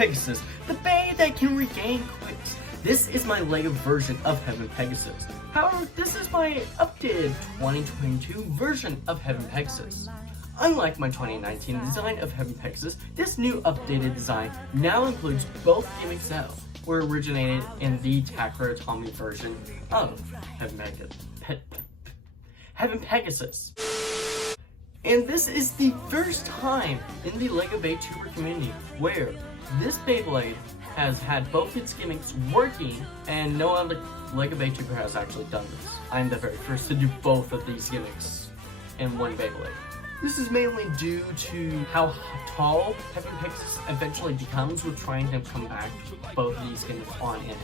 Pegasus, the bay that can regain quicks. This is my LEGO version of Heaven Pegasus. However, this is my updated 2022 version of Heaven Pegasus. Unlike my 2019 design of Heaven Pegasus, this new updated design now includes both gimmicks that were originated in the Takara Tomy version of Heaven Pegasus. And this is the first time in the LEGO Baytuber community where this Beyblade has had both its gimmicks working, and no other LEGO Baytuber has actually done this. I'm the very first to do both of these gimmicks in one Beyblade. This is mainly due to how tall Heaven Pegasus eventually becomes with trying to come back both of these gimmicks on in.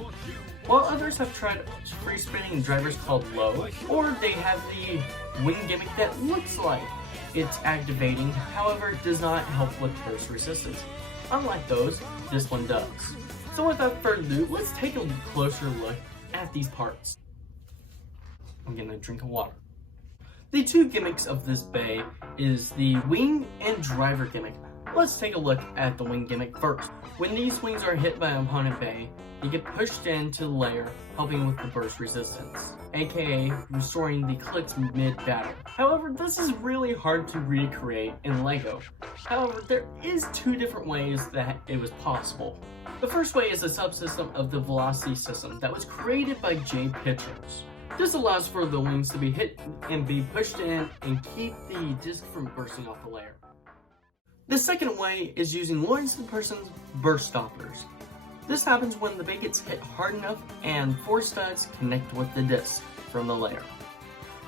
While others have tried free spinning drivers called low, or they have the wing gimmick that looks like it's activating, however it does not help with burst resistance. Unlike those, this one does. So without further ado, let's take a closer look at these parts. I'm gonna drink of water. The two gimmicks of this bay is the wing and driver gimmick. Let's take a look at the wing gimmick first. When these wings are hit by an opponent bay, they get pushed into the layer, helping with the burst resistance, aka restoring the clicks mid-battle. However, this is really hard to recreate in LEGO. However, there is two different ways that it was possible. The first way is a subsystem of the velocity system that was created by J Pictures. This allows for the wings to be hit and be pushed in and keep the disc from bursting off the layer. The second way is using Lawrence the Person's burst stoppers. This happens when the bay gets hit hard enough and 4 studs connect with the disc from the layer.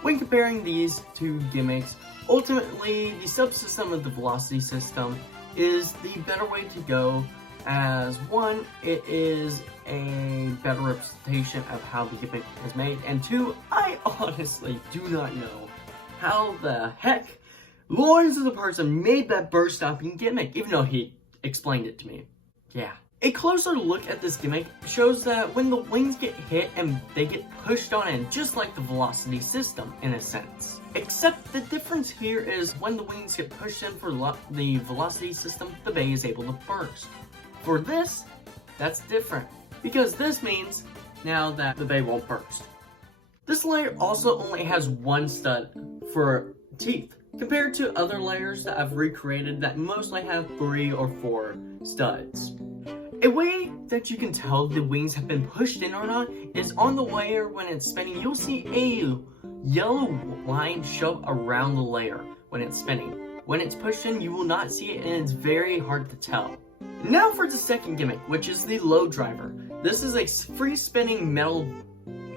When comparing these two gimmicks, ultimately the subsystem of the velocity system is the better way to go, as one, it is a better representation of how the gimmick is made, and two, I honestly do not know how the heck Lawrence the Person made that burst stopping gimmick, even though he explained it to me. Yeah. A closer look at this gimmick shows that when the wings get hit and they get pushed on in, just like the velocity system in a sense. Except the difference here is when the wings get pushed in for the velocity system, the bay is able to burst. For this, that's different, because this means now that the bay won't burst. This layer also only has 1 stud for teeth, compared to other layers that I've recreated that mostly have 3 or 4 studs. A way that you can tell the wings have been pushed in or not is on the layer when it's spinning, you'll see a yellow line show around the layer when it's spinning. When it's pushed in, you will not see it, and it's very hard to tell. Now for the second gimmick, which is the low driver. This is a free spinning metal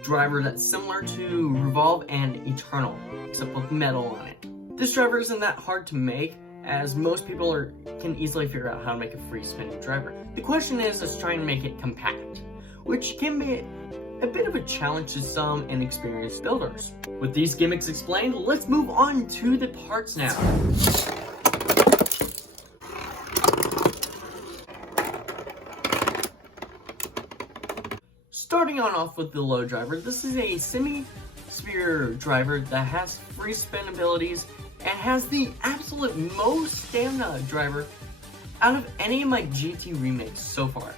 driver that's similar to Revolve and Eternal, except with metal on it. This driver isn't that hard to make, as most people can easily figure out how to make a free spinning driver. The question is trying to make it compact, which can be a bit of a challenge to some inexperienced builders. With these gimmicks explained, let's move on to the parts now. Starting on off with the low driver, this is a semi-sphere driver that has free spin abilities and has the absolute most stamina driver out of any of my GT remakes so far.